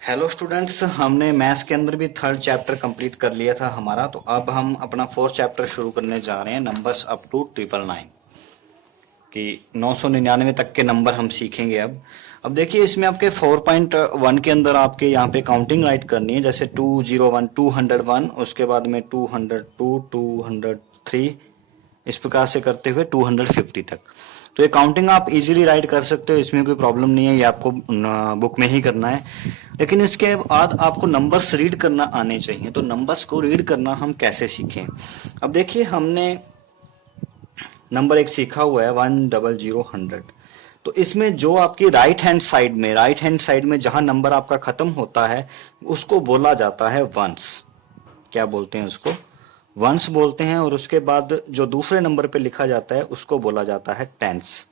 Hello students, हमने maths के अंदर भी थर्ड चैप्टर कंप्लीट कर लिया था हमारा। तो अब हम अपना फोर्थ चैप्टर शुरू करने जा रहे हैं, नंबर्स अप टू 999 कि 999 तक के नंबर हम सीखेंगे। अब देखिए, इसमें आपके 4.1 के अंदर आपके यहाँ पे काउंटिंग राइट करनी है, जैसे 201 201, उसके बाद में 202 203, इस प्रकार से करते हुए 250 तक। तो ये काउंटिंग आप इजीली राइट कर सकते हो, इसमें कोई प्रॉब्लम नहीं है, ये आपको बुक में ही करना है। लेकिन इसके बाद आपको नंबर्स रीड करना आने चाहिए। तो नंबर्स को रीड करना हम कैसे सीखें? अब देखिए, हमने नंबर एक सीखा हुआ है 100 तो इसमें जो आपकी राइट हैंड साइड में जहां नंबर आपका खत्म होता है उसको बोला जाता है वंस। क्या बोलते हैं उसको? वंस बोलते हैं। और उसके बाद जो दूसरे नंबर पे लिखा जाता है उसको बोला जाता है टेंस।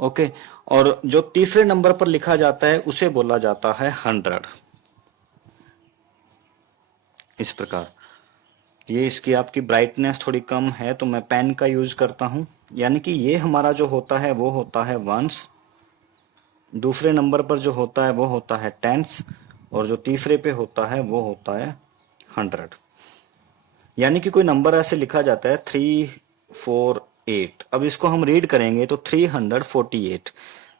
ओके। और जो तीसरे नंबर पर लिखा जाता है उसे बोला जाता है 100। इस प्रकार। ये इसकी आपकी ब्राइटनेस थोड़ी कम है तो मैं पेन का यूज करता हूं। यानी कि ये हमारा जो होता है वो होता है वंस, दूसरे नंबर पर जो होता है वो होता है टेंस, और जो तीसरे पे होता है वो होता है 100। यानी कि कोई नंबर ऐसे लिखा जाता है 348। अब इसको हम रीड करेंगे तो 348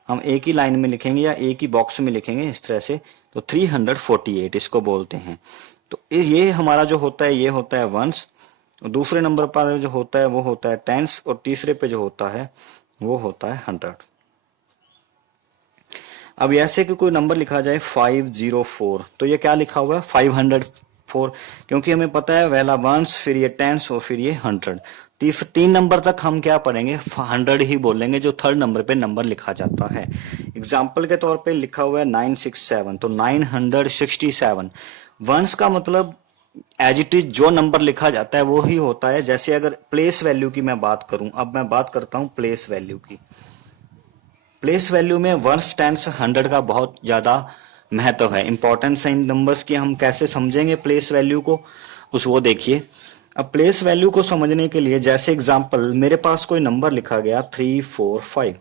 हम एक ही लाइन में लिखेंगे या एक ही बॉक्स में लिखेंगे, इस तरह से। तो 348 इसको बोलते हैं। तो ये हमारा जो होता है ये होता है वंस, दूसरे नंबर पर जो होता है वो होता है टेंस, और तीसरे पे जो होता है वो होता है 100। अब ऐसे कि कोई नंबर लिखा जाए 504, तो ये क्या लिखा हुआ है? 504, क्योंकि हमें पता है पहला वंस, फिर ये टेंस और फिर ये 100। तीन नंबर तक हम क्या पढ़ेंगे? 100 ही बोलेंगे जो थर्ड नंबर पे नंबर लिखा जाता है। एग्जाम्पल के तौर पे लिखा हुआ है 967, तो 967। वंस का मतलब एज इट इज जो नंबर लिखा जाता है वो ही होता है। जैसे अगर प्लेस वैल्यू की मैं बात करूं, अब मैं बात करता हूं प्लेस वैल्यू की। प्लेस वैल्यू में वंस टेंस 100 का बहुत ज्यादा महत्व है, इंपॉर्टेंस है इन नंबर्स की। हम कैसे समझेंगे प्लेस वैल्यू को, उस वो देखिए। अब प्लेस वैल्यू को समझने के लिए, जैसे एग्जांपल मेरे पास कोई नंबर लिखा गया 345।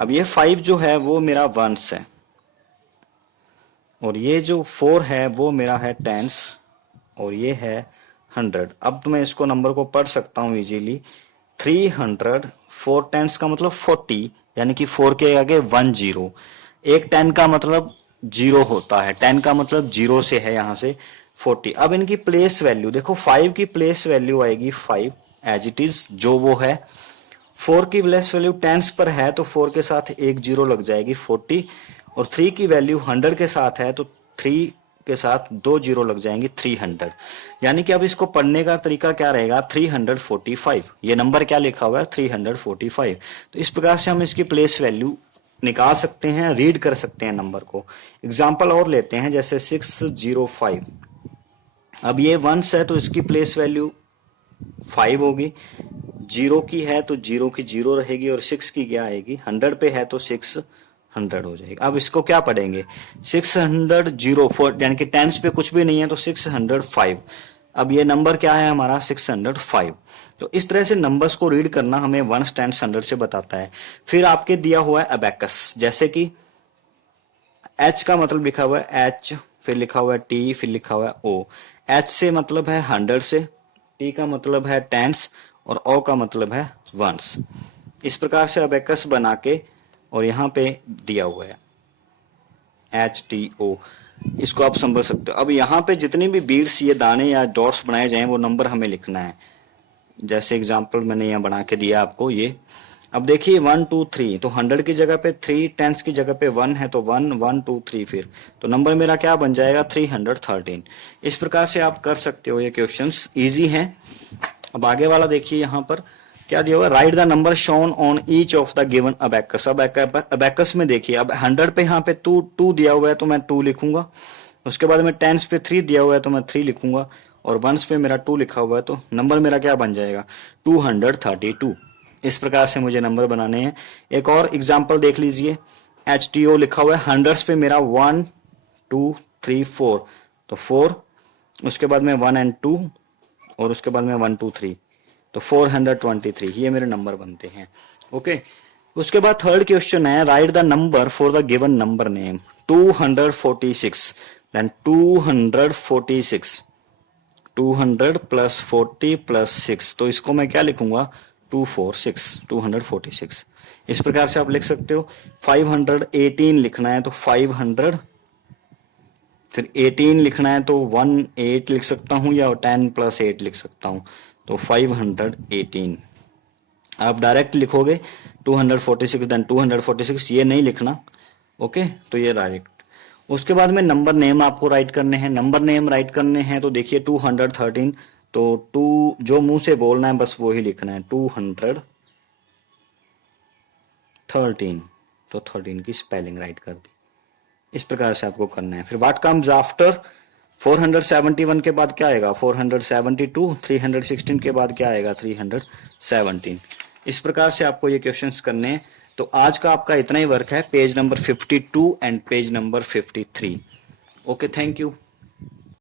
अब ये 5 जो है वो मेरा वंस है, और ये जो 4 है वो मेरा है टेंस, और ये है 100। अब तो मैं इसको नंबर को पढ़ सकता हूं इजीली। 300, 4 टेंस का मतलब 40, यानी कि 4 के आगे 10। एक 10 का मतलब 0 होता है, 10 का मतलब 0 से है, यहां से 40। अब इनकी प्लेस वैल्यू देखो, 5 की प्लेस वैल्यू आएगी 5 एज इट इज जो वो है। 4 की प्लेस वैल्यू टेंस पर है तो 4 के साथ एक 0 लग जाएगी 40, और 3 की वैल्यू 100 के साथ है तो 3 के साथ 2 0 लग जाएंगी 300। यानी कि अब इसको पढ़ने का तरीका क्या रहेगा? 345। ये नंबर क्या लिखा हुआ है? 345। तो इस प्रकार से हम इसकी प्लेस वैल्यू निकाल सकते हैं, रीड कर सकते हैं नंबर को। एग्जाम्पल और लेते हैं, जैसे 605। अब ये वंस है तो इसकी प्लेस वैल्यू 5 होगी। 0 की है तो 0 की 0 रहेगी, और 6 की क्या आएगी? 100 पे है तो 600 हो जाएगी। अब इसको क्या पढ़ेंगे? 600 04, यानी कि टेंस पे कुछ भी नहीं है तो 605। अब ये नंबर क्या है हमारा? 605। तो इस तरह से नंबर्स को रीड करना हमें वंस टेंस 100 से बताता है। फिर आपके दिया हुआ है अबेकस, जैसे कि एच का मतलब लिखा हुआ है एच, फिर लिखा हुआ है टी, फिर लिखा हुआ है ओ। एच से मतलब है 100 से, टी का मतलब है टेंस, और ओ का मतलब है वंस। इस प्रकार से अबेकस बना के, और यहाँ पे दिया हुआ है HTO, इसको आप समझ सकते हो। अब यहाँ पे जितनी भी बीड्स, ये दाने या डॉट्स बनाए जाए वो नंबर हमें लिखना है। जैसे एग्जांपल मैंने यहाँ बना के दिया आपको ये। अब देखिए 1 2 3, तो 100 की जगह पे 3, टेंस की जगह पे 1 है तो 1 1 2 3, फिर तो नंबर मेरा क्या बन जाएगा? 313। इस प्रकार से आप कर सकते हो, ये क्वेश्चंस इजी हैं। अब आगे वाला देखिए, यहाँ पर क्या दिया हुआ? Right the number shown on each of the given abacus. अब अबेकस में देखिए, अब 100 पे यहाँ पे 2 दिया हुआ है तो मैं 2 लिखूंगा। उसके बाद में टेंस पे 3 दिया हुआ है तो मैं 3 लिखूंगा, और वंस पे मेरा 2 लिखा हुआ है तो नंबर मेरा क्या बन जाएगा? 232। इस प्रकार से मुझे नंबर बनाने हैं। एक और एग्जाम्पल देख लीजिए, HTO लिखा हुआ है, हंड्रेड्स पे मेरा 1 2 3 4, तो 4, उसके बाद में 1 एंड 2, और उसके बाद में 1 2 3, तो 423। ये मेरे नंबर बनते हैं। ओके। उसके बाद थर्ड क्वेश्चन है, write the number for the given number name 246, then 246, 200 plus 40 plus 6, तो इसको मैं क्या लिखूंगा 246, 246। इस प्रकार से आप लिख सकते हो। 518 लिखना है तो 500, फिर 18 लिखना है तो 18 लिख सकता हूं या 10 प्लस 8 लिख सकता हूं, तो 518। आप डायरेक्ट लिखोगे 246 देन 246, ये नहीं लिखना। ओके, तो ये डायरेक्ट। उसके बाद में नंबर नेम आपको राइट करने हैं। नंबर नेम राइट करने हैं तो देखिए 213, तो 2 जो मुंह से बोलना है बस वो ही लिखना है, 213, तो 13 की स्पेलिंग राइट कर दी। इस प्रकार से आपको करना है। फिर व्हाट कम्स आफ्टर 471 के बाद क्या आएगा 472, 316 के बाद क्या आएगा 317। इस प्रकार से आपको ये क्वेश्चंस करने हैं। तो आज का आपका इतना ही वर्क है, page number 52 and page number 53। Okay, thank you.